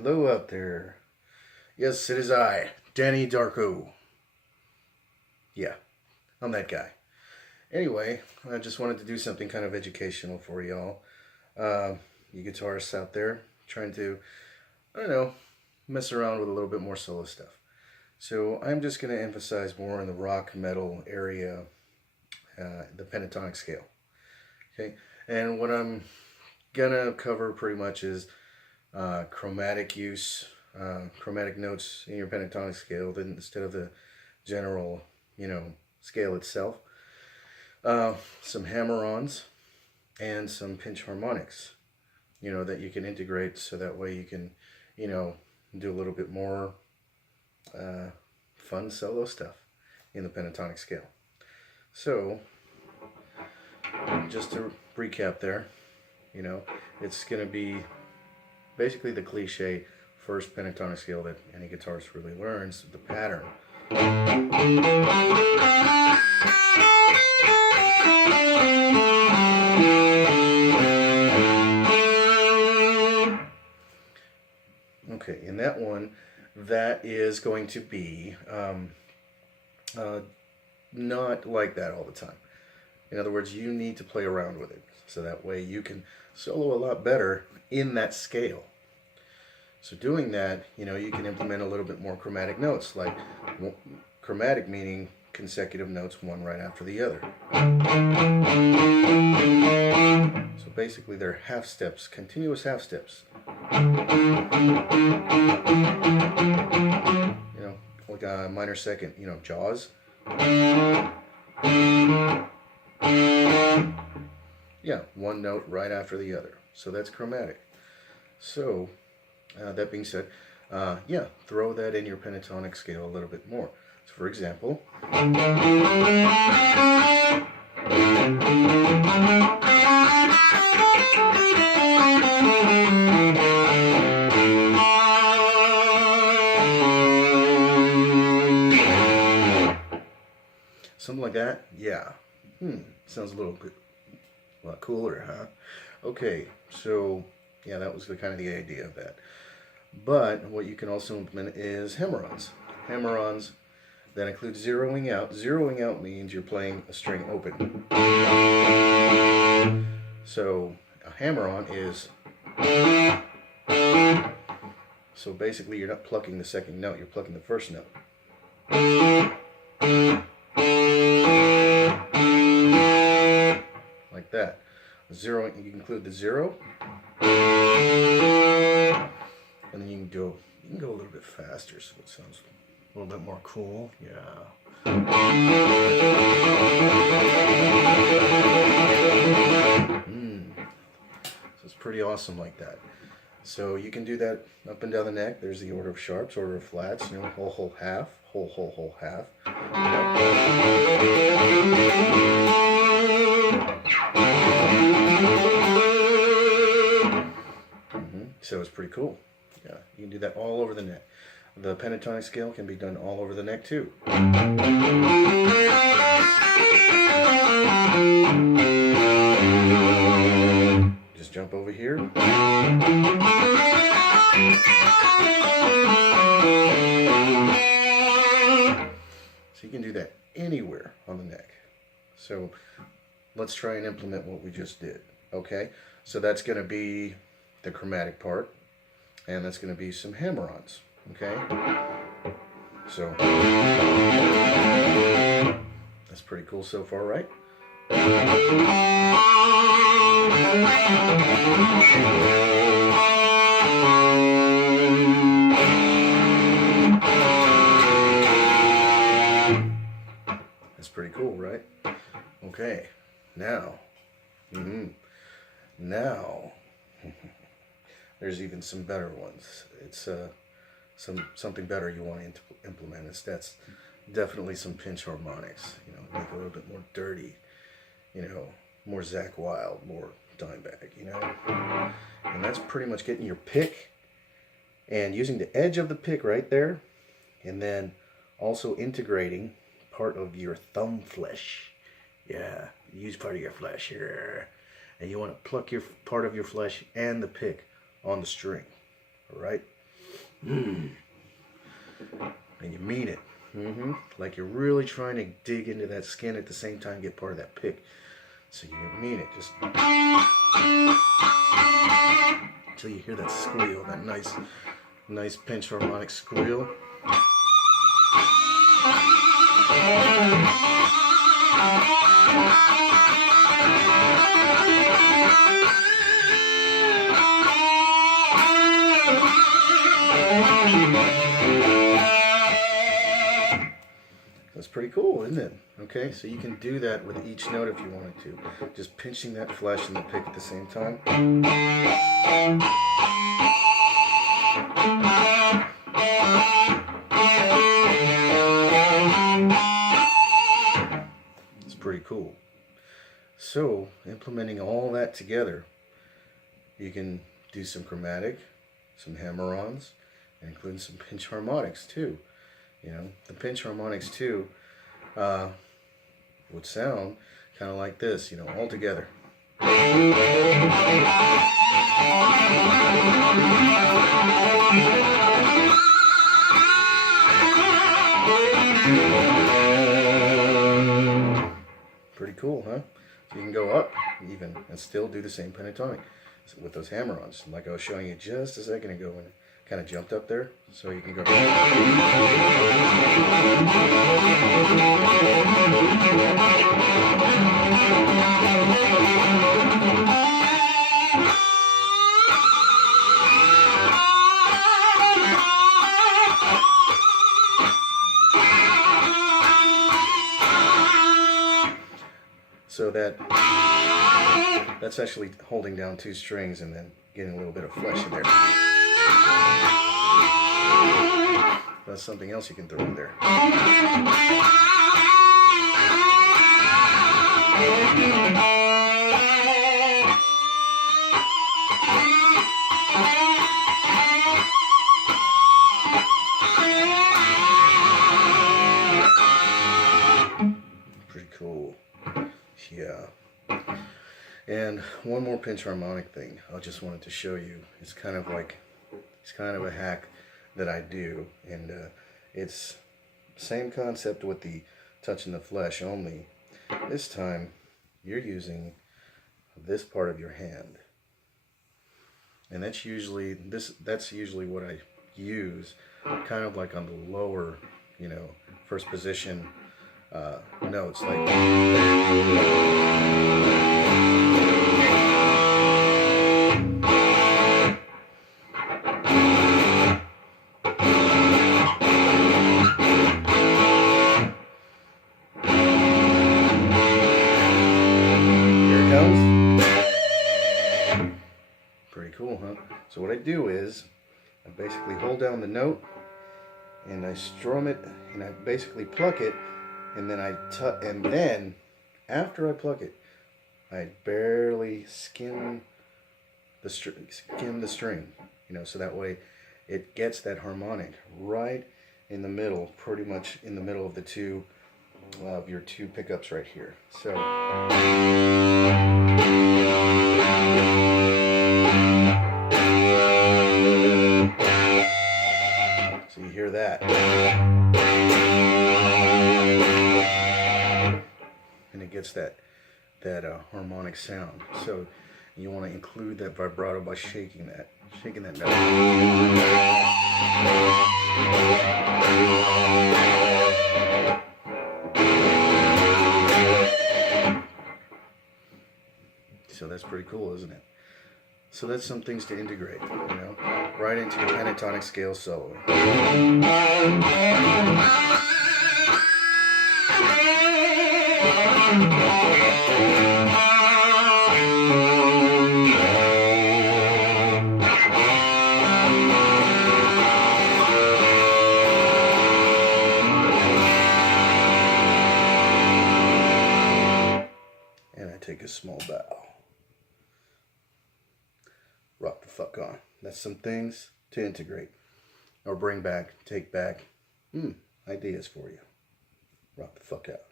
Hello out there. Yes, it is I, Danny Darko. Yeah, I'm that guy. Anyway, I just wanted to do something kind of educational for y'all. You guitarists out there trying to, I don't know, mess around with a little bit more solo stuff. So I'm just going to emphasize more in the rock metal area, the pentatonic scale. Okay, and what I'm gonna cover pretty much is chromatic use, chromatic notes in your pentatonic scale, then instead of the general, scale itself. Some hammer-ons and some pinch harmonics, that you can integrate so that way you can, do a little bit more fun solo stuff in the pentatonic scale. So, just to recap there, it's going to be basically the cliche first pentatonic scale that any guitarist really learns, the pattern. Okay, in that one, that is going to be not like that all the time. In other words, you need to play around with it so that way you can solo a lot better in that scale. So doing that, you can implement a little bit more chromatic notes, like chromatic meaning consecutive notes, one right after the other. So basically they're half steps, continuous half steps. Like a minor second, Jaws. Yeah, one note right after the other. So that's chromatic. So, that being said, throw that in your pentatonic scale a little bit more. So, for example, something like that. Yeah. Sounds a lot cooler, huh? Okay, so yeah, that was kind of the idea of that. But what you can also implement is hammer-ons. Hammer-ons that include zeroing out. Zeroing out means you're playing a string open. So a hammer-on is. So basically, you're not plucking the second note; you're plucking the first note. Like that. Zero, you include the zero, and then you can go a little bit faster, so it sounds a little bit more cool. Yeah. So it's pretty awesome like that. So you can do that up and down the neck. There's the order of sharps, order of flats. Whole, whole, half, whole, whole, whole, half. So it's pretty cool. Yeah, you can do that all over the neck. The pentatonic scale can be done all over the neck too. Just jump over here. So you can do that anywhere on the neck. So let's try and implement what we just did. Okay, so that's going to be the chromatic part, and that's going to be some hammer-ons. Okay, so that's pretty cool so far, right? That's pretty cool, right? Okay, now, now. There's even some better ones. It's something better you want to implement. That's definitely some pinch harmonics. Make it a little bit more dirty. More Zakk Wylde, more Dimebag. And that's pretty much getting your pick and using the edge of the pick right there, and then also integrating part of your thumb flesh. Yeah, use part of your flesh here, and you want to pluck your part of your flesh and the pick on the string. All right, And you mean it. Like you're really trying to dig into that skin at the same time, get part of that pick. So you mean it. Just until you hear that squeal, that nice pinch harmonic squeal. That's pretty cool, isn't it? Okay, so you can do that with each note if you wanted to. Just pinching that flesh and the pick at the same time. It's pretty cool. So, implementing all that together, you can do some chromatic, some hammer-ons, and including some pinch harmonics too. You know, the pinch harmonics too would sound kind of like this, you know, all together. Pretty cool, huh? So you can go up even and still do the same pentatonic with those hammer-ons, like I was showing you just a second ago when it kind of jumped up there. So you can go. So that's actually holding down two strings and then getting a little bit of flesh in there. That's something else you can throw in there. Pretty cool. Yeah. And one more pinch harmonic thing I just wanted to show you. It's kind of a hack that I do, and it's same concept with the touching the flesh, only this time you're using this part of your hand, and that's usually what I use, kind of like on the lower, you know, first position notes, like. Pretty cool, huh? So what I do is I basically hold down the note and I strum it and I basically pluck it, and then and then after I pluck it, I barely skim the string, you know, so that way it gets that harmonic right in the middle, pretty much in the middle of the two of your two pickups right here. So you hear that, and it gets that harmonic sound. So you want to include that vibrato by shaking that note. So that's pretty cool, isn't it? So that's some things to integrate, you know, right into your pentatonic scale solo. And I take a small bow. Rock the fuck on. That's some things to integrate or bring back, take back. Ideas for you. Rock the fuck out.